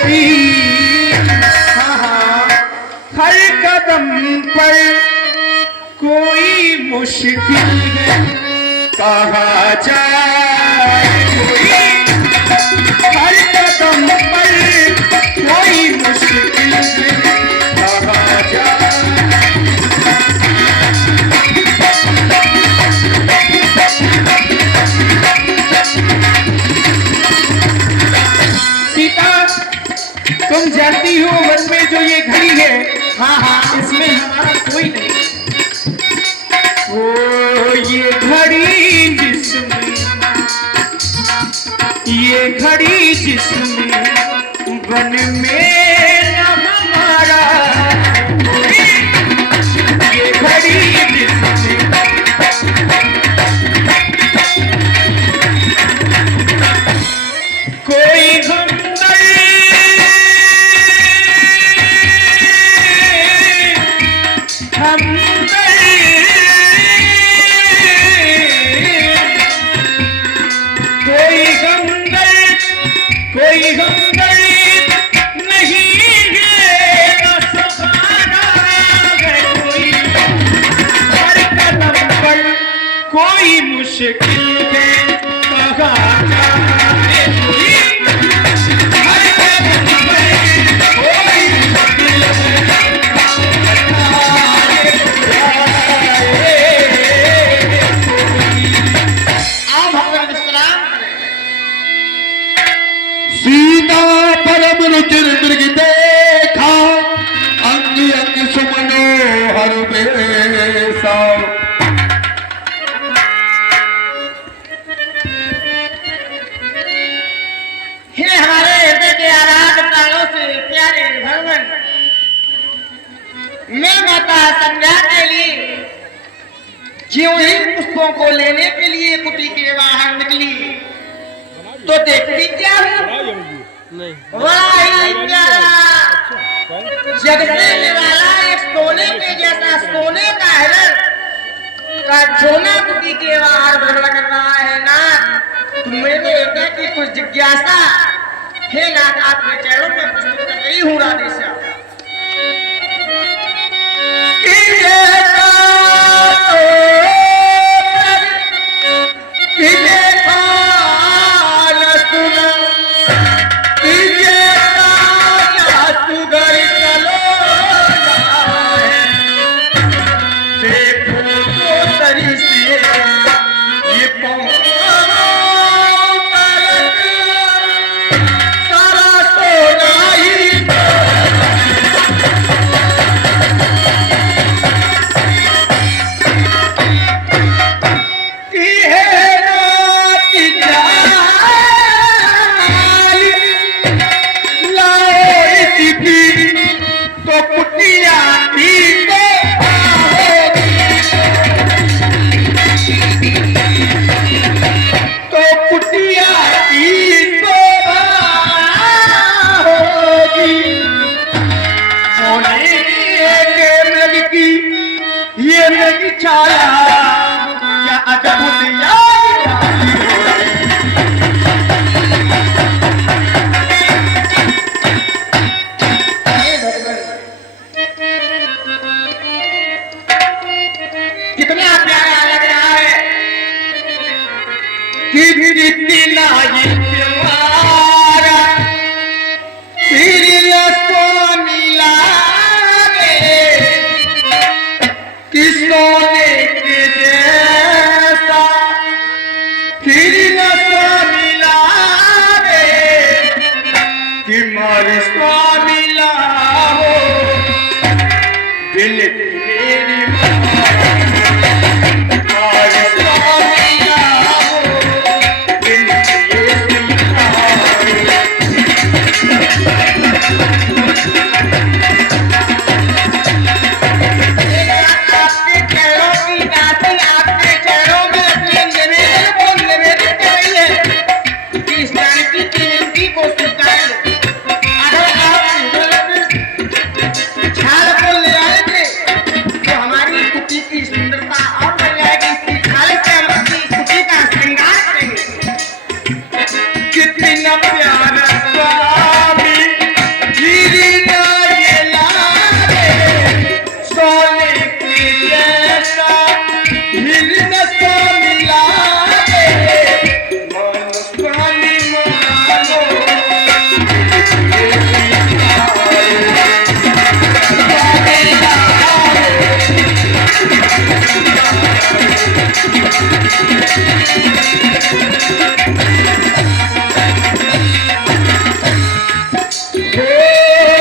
होती, हाँ, हर कदम पर कोई मुश्किल है, कहा जाए कोई, हर कदम पर कोई मुश्किल है, कहा जाए। सीता, तुम जानती हो वन में जो ये घड़ी है, हाँ हाँ, इसमें हमारा कोई नहीं। ओ ये घड़ी जिसमें, ये घड़ी जिसमें वन में न हमारा कोई, ये घड़ी जिसमें कोई हम कोई गरीब नहीं है, न सहारा है कोई, हर कदम पर कोई मुश्किल है, कहा जाए कोई, हर कदम पर कोई मुश्किल है, आओ भगवान विश्राम सीता परम रुचिर मृग देखा, अंग अंग सुमनोहर बेसा। हे हमारे हृदय के आराध प्राणों से प्यारे भगवान, मैं माता संज्ञा के लिए ज्यों ही पुष्पों को लेने के लिए कुटी के बाहर निकली तो देखती क्या है, बड़ा ही प्यारा जग से निराला एक सोने के जैसा सोने का हिरण का झोना कुटी के बाहर भ्रमण कर रहा है। नाथ, मेरे हृदय की कुछ जिज्ञासा, हे नाथ, आपके चरणों में प्रस्तुत कर रही हूँ राधेश्याम।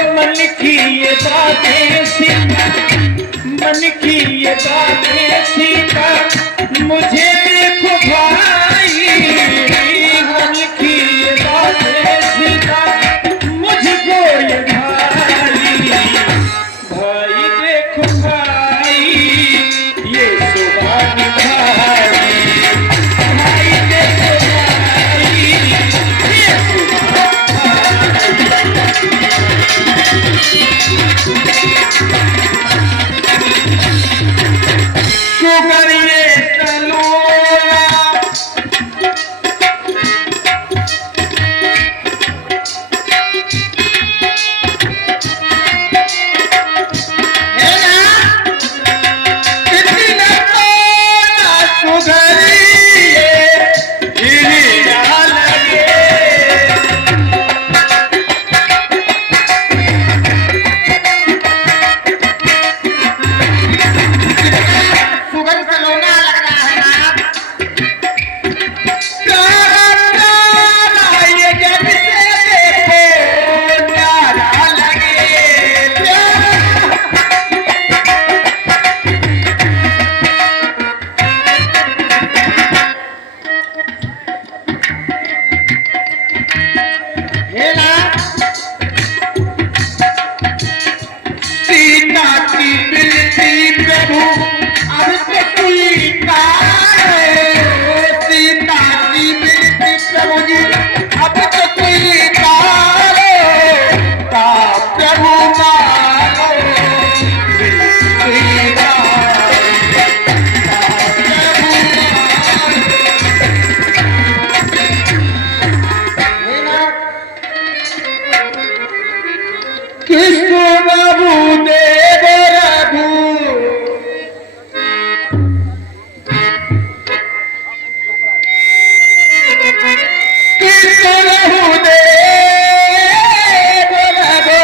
मन की ये बातें सीता, मन की ये बातें सीता, मुझे देखो भाई, मन की ये बातें सीता, मुझको ये भाई, भाई देखो भाई, ये सुभान भाई, भाई देखो भाई, ये शुगर ये सलोला, है ना? कितनी लटोला शुगर ये हीरा लगे। सुगंध सलोना लग रहा है ना? ये जब से देखो प्यारा लगे, है ना? सीता की बिनती प्रभु अब तो स्वीकार, सीता की बिनती प्रभु जी अब तो स्वीकार, का प्रभु मानो सीता, है ना? कृष्ण प्रभु देव रघु, कृष्ण प्रभु देव रघु,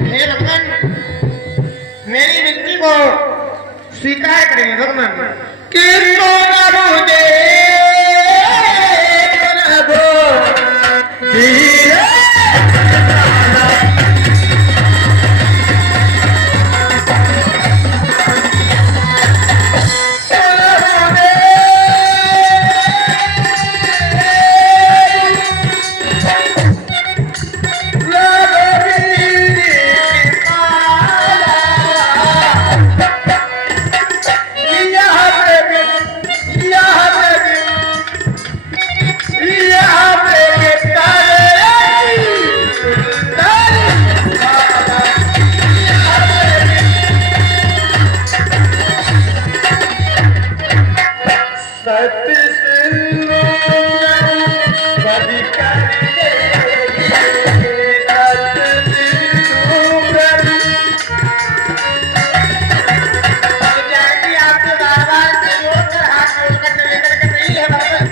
हे भगवान, मेरी विनती को स्वीकार करें भगवान। कृष्ण प्रभु देव रघु, धीरे जानकी आपसे बार-बार सहयोग कर हाथ जोड़कर निवेदन कर रही है भगवान।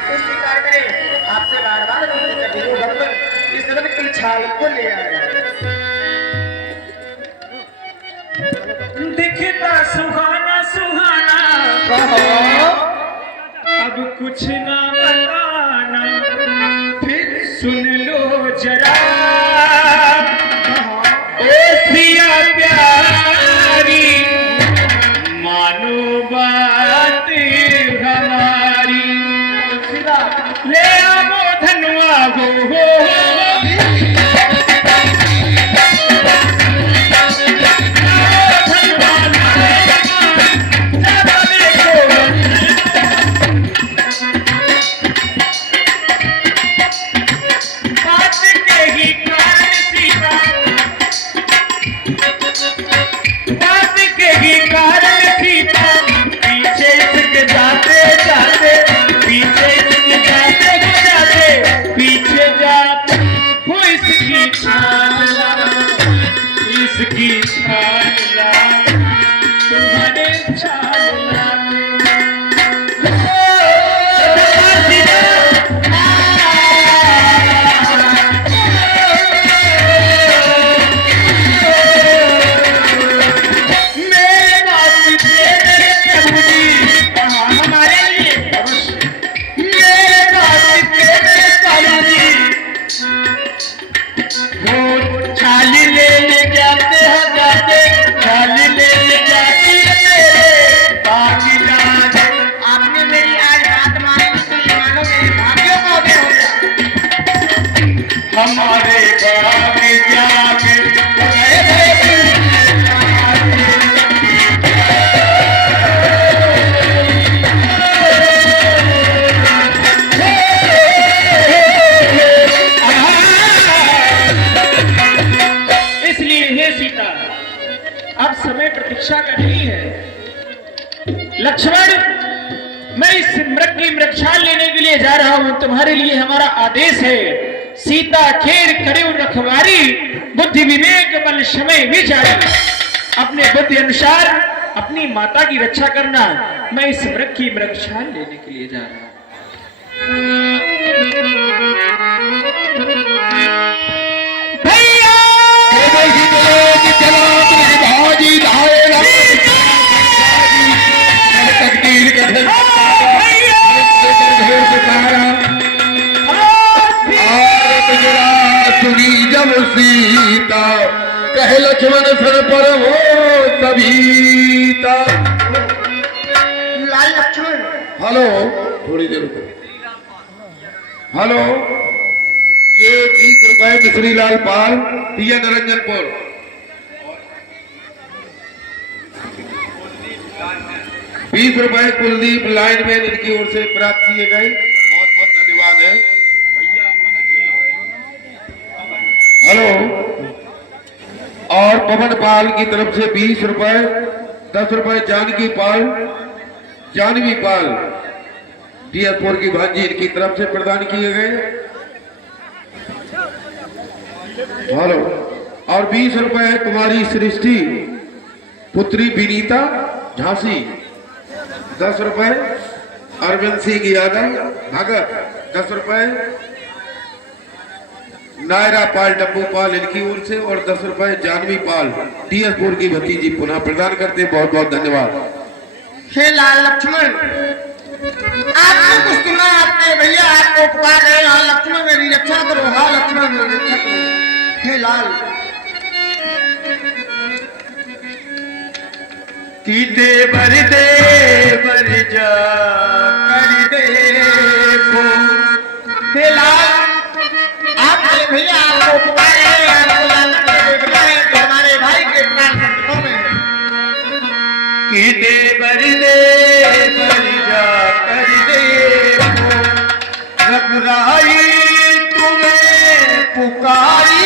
तो स्वीकार करें, आपसे बार-बार निवेदन कर रही हूँ भगवान, इस रन की छाल को ले आए। दिखता सुहाना सुहाना, अब कुछ ना बताना, फिर सुन लो जरा ओ सिया प्यारी, मानो बात हमारी, ले आओ धनवा हो बात के ही कारण सीता पीछे की मृक्षाल लेने के लिए जा रहा हूं। तुम्हारे लिए हमारा आदेश है, सीता खेर करे रखवारी, बुद्धि विवेक बल समय विचारी। अपने बुद्धि अनुसार अपनी माता की रक्षा करना। मैं इस मृग की मृक्षाल लेने के लिए जा रहा हूं। भैया सुनी जब सीता कहे लक्ष्मण सर पर हो सभीता। लाल लक्ष्मण हेलो, थोड़ी देर रुको। हेलो, ये 20 रुपए मिश्री लाल पाल, दिया निरंजनपुर। 20 रुपए कुलदीप लाइनमैन, इनकी ओर से प्राप्त किए गए। बहुत बहुत धन्यवाद है। हेलो, और पवन पाल की तरफ से 20 रुपए, 10 रुपए जानकी पाल, जानवी पाल डीएस4 की भांजी, इनकी तरफ से प्रदान किए गए। हेलो, और 20 रुपए कुमारी सृष्टि पुत्री विनीता झांसी, 10 रुपए अरविंद सिंह यादव भगत, 10 रुपए नायरा पाल डब्बू पाल, इनकी ओर से, और 10 रुपए जानवी पाल डीएस4 की भतीजी पुनः प्रदान करते हैं। बहुत बहुत धन्यवाद। हे लाल लक्ष्मण, आपने कुछ सुना? आपके भैया आपको पुकार रहे, हाँ लक्ष्मण मेरी रक्षा करो, हाँ लक्ष्मण मेरी रक्षा करो। हे लाल, की देवर जा कर देखो। हे लाल, आपके भैया आपको पुकार रहे, हमारे भाई के प्राण संकटों में है। की देवर जा कर देखो, रघुराई तुम्हें पुकारी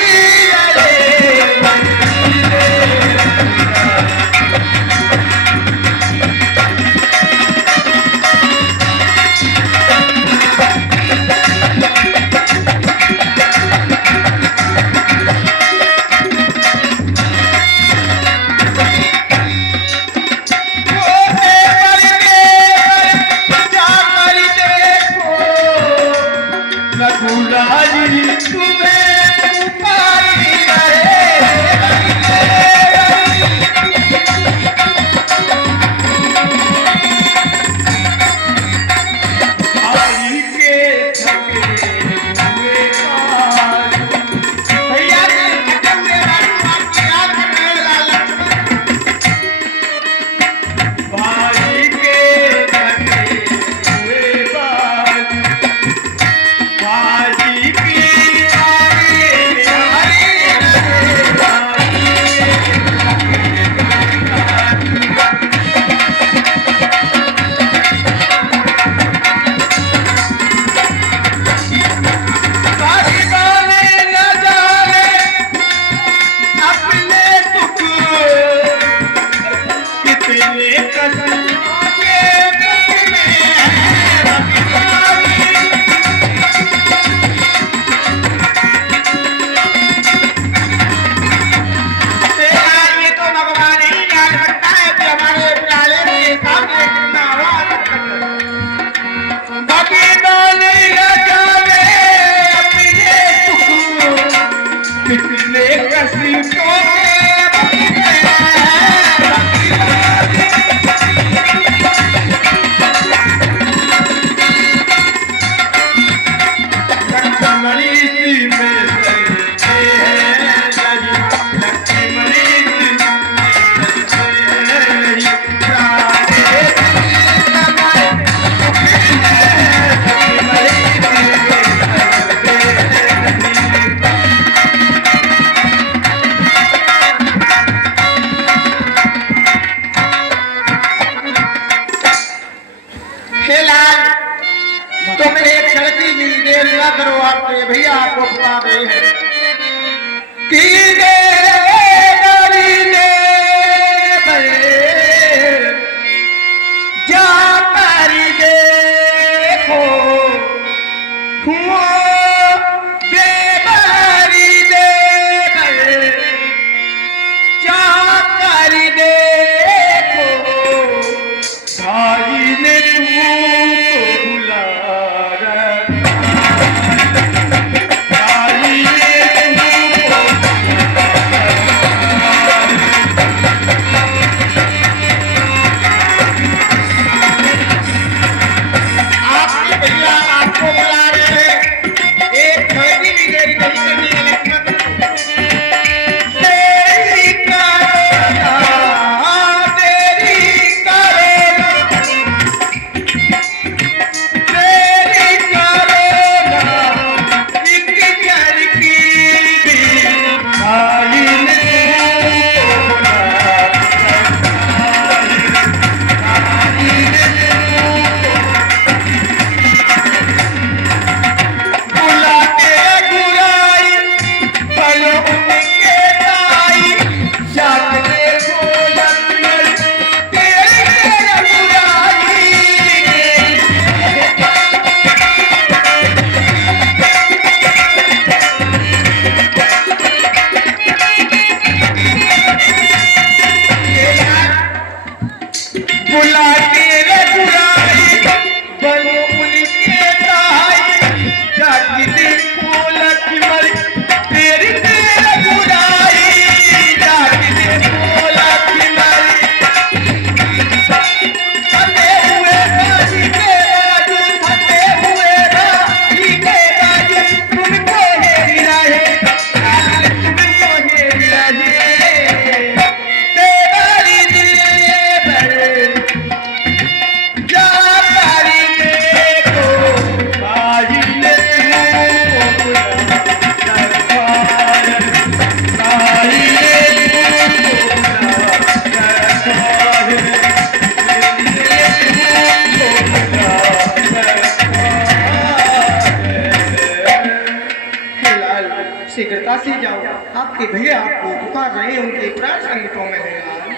आपके भैया आपको पुकार रहे हैं, उनके प्रार्थना में है लाल।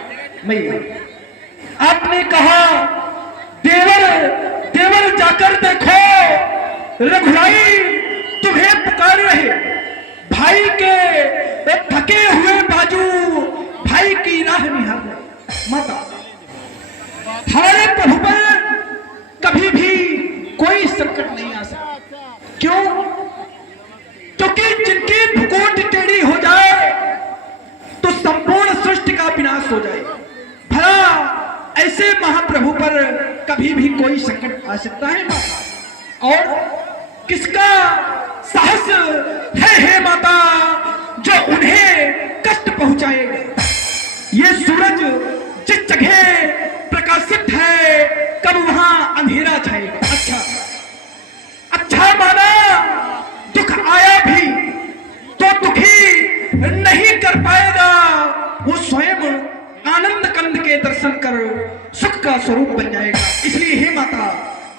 मैया आपने कहा देवर देवर जाकर देखो, रघुराई तुम्हें पुकार रहे। भाई के थके हुए बाजू भाई की राह निहार रहे। माता हमारे प्रभु पर कभी भी कोई संकट नहीं आ सकता। क्यों? क्योंकि जिनकी भुकोट टेढ़ी हो जाए तो संपूर्ण सृष्टि का विनाश हो जाए। भला ऐसे महाप्रभु पर कभी भी कोई संकट आ सकता है माता? और किसका साहस है हे माता जो उन्हें कष्ट पहुंचाएगा? ये सूरज जिस जगह प्रकाशित है कब वहां अंधेरा छाएगा। अच्छा माना दुख आया भी तो दुखी नहीं कर पाएगा, वो स्वयं आनंद कंद के दर्शन कर सुख का स्वरूप बन जाएगा। इसलिए हे माता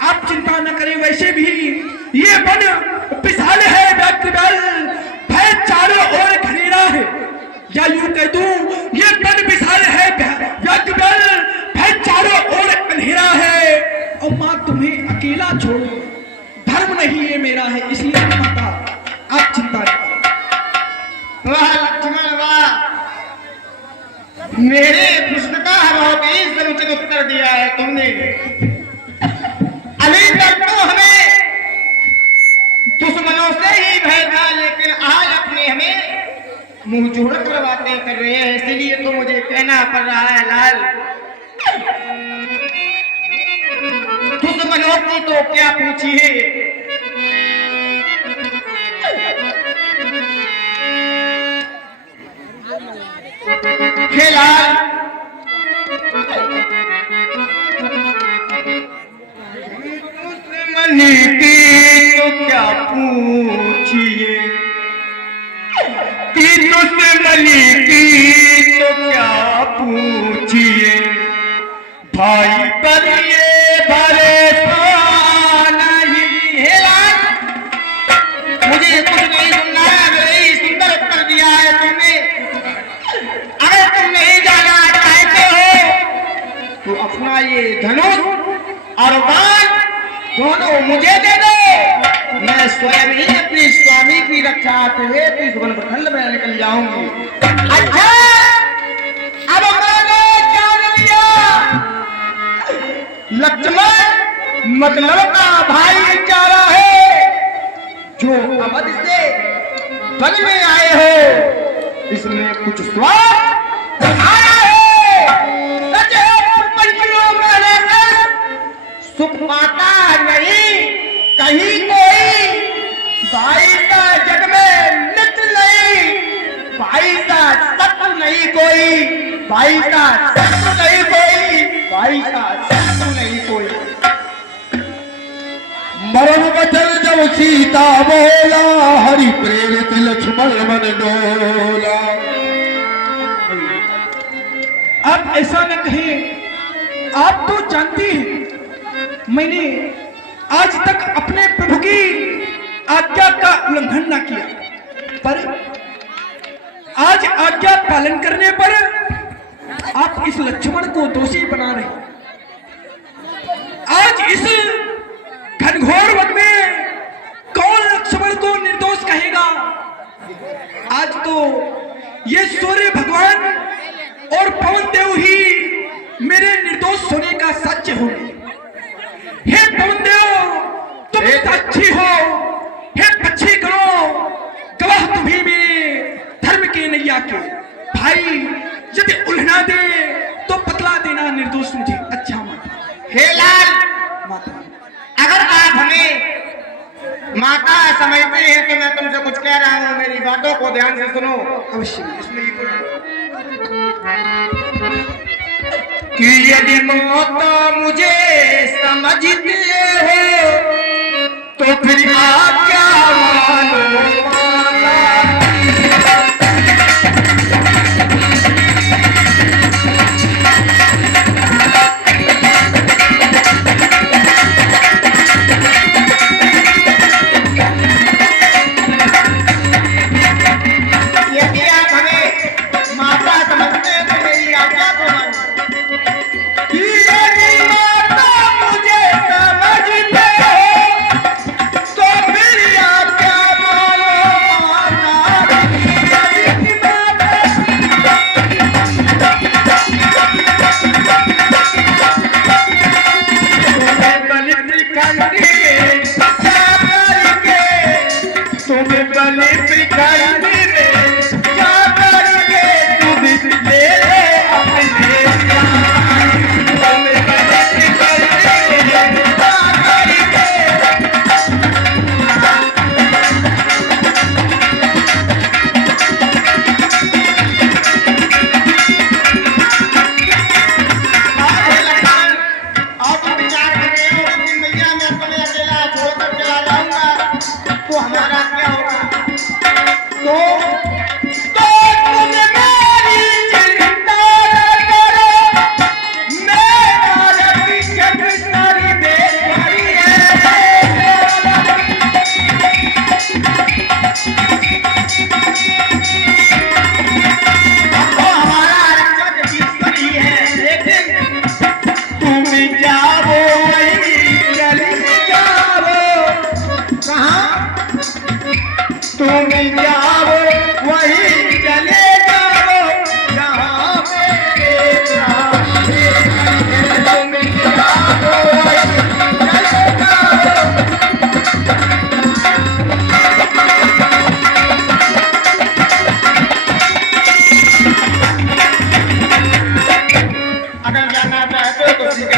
आप चिंता न करें। वैसे भी ये वन विशाल है, व्याकुल भय चारों ओर घनेरा है, या यूं कह दूं ये वन विशाल है, व्याकुल भय चारों ओर अंधेरा है, और मां तुम्हें अकेला छोड़ो धर्म नहीं ये मेरा है। इसलिए माता आप चिंता न करें। वाह लक्ष्मण वाह, मेरे प्रश्न का बहुत ही समुचित उत्तर दिया है तुमने। अभी तक तो हमें दुश्मनों से ही भय था, लेकिन आज अपने हमें मुंह जोड़ कर बातें कर रहे हैं, इसीलिए तो मुझे कहना पड़ रहा है लाल। दुश्मनों की तो क्या पूछिए, लाल दुश्मन की तो क्या पूछिए, कि दुश्मनी की तो क्या पूछिए, भाई पर ये परेशान नहीं है लाल। मुझे कुछ नहीं सुनना है, मेरे ही सुंदर कर दिया है तुमने। अगर तुम नहीं जाना चाहते हो तो अपना ये धनुष और बाण दोनों मुझे दे दो, मैं स्वयं ही अपने स्वामी की रक्षा करते हुए त्रिभुवन प्रखंड में निकल जाऊंगी। अच्छा अब मैंने जान लिया लक्ष्मण मतलब का भाईचारा है, जो अवध से वन में आए हो इसमें कुछ स्वाद आया है। पंछियों में रहकर सुख पाता नहीं कहीं कोई, भाई का जग में मित्र नहीं, भाई का शत्रु नहीं कोई, भाई का शत्रु नहीं कोई, भाई का शत्रु नहीं कोई। मरण वचन जब सीता बोला, हरि प्रेरित लक्ष्मण मन डोला। आप ऐसा न कहें, आप तो जानती हैं मैंने आज तक अपने प्रभु की आज्ञा का उल्लंघन न किया, पर आज आज्ञा पालन करने पर आप इस लक्ष्मण को दोषी बना रहे। आज इस घनघोर वन में कौन लक्ष्मण को निर्दोष कहेगा? आज तो ये सूर्य भगवान और पवन देव ही मेरे निर्दोष होने का साक्ष्य होंगे। हे पवन देव तुम साक्षी हो, हे पक्षी गणों गवाह तुम्ही मेरे धर्म के नैया के। भाई यदि उल्हना दे तो बतला देना निर्दोष मुझे। अच्छा माता। हे लाल माता अगर आप हमें माता समझते हैं तो मैं तुमसे कुछ कह रहा हूँ, मेरी बातों को ध्यान से सुनो। अवश्य। इसमें कि यदि माता मुझे समझते हो तो फिर आप क्या मानो माता। यदि आप मुझे बलि बिकाई रे जा करके तू ले ले अपने तो हमारा क्या होगा? तो तुम मेरी चिंता न करो, मेरा पीछे पिछाड़ी बेकारी तो हमारा रक्षक जीत ही है, लेकिन तुम जाओ वही चली जाओ, कहाँ? तुम जाओ वही चले जाओ जहाँ मेरे प्राण हैं। तुम जाओ वही चले जाओ। अगर जाना चाहते हो तो सीधा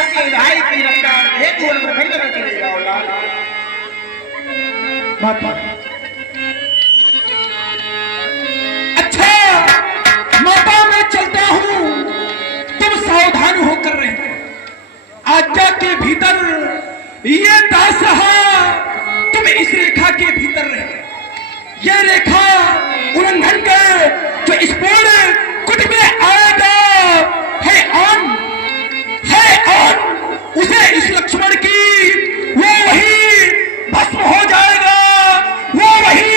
अपने भाई की रक्षा एक गोल में खरीद कर चले जाओ लाल। माता अच्छा माता मैं चलता हूँ, तुम सावधान होकर रहना। आज्ञा के भीतर ये दास रहा, तुम इस रेखा के भीतर रहना। ये रेखा उल्लंघन कर जो इस पूर्ण कुट में आएगा है ऑन उसे इस लक्ष्मण की वो वही भस्म हो जाएगा, वो वही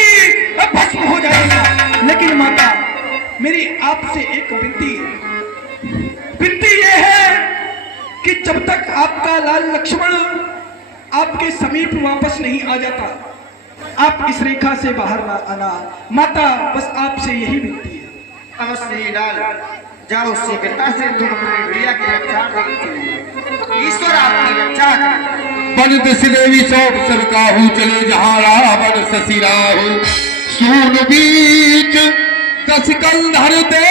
भस्म हो जाएगा। लेकिन माता मेरी आपसे एक विनती है, विनती ये है कि जब तक आपका लाल लक्ष्मण आपके समीप वापस नहीं आ जाता, आप इस रेखा से बाहर ना आना। माता बस आपसे यही विनती है। अवश्य ही लाल, जाओ शीघ्रता से तुम अपनी भैया की रक्षा करो। ईश्वर आपकी रक्षा करे। बन दशदेवी सौंप सब काहू चले जहाँ रावण शशि राहु सून बीच दस कंधर दे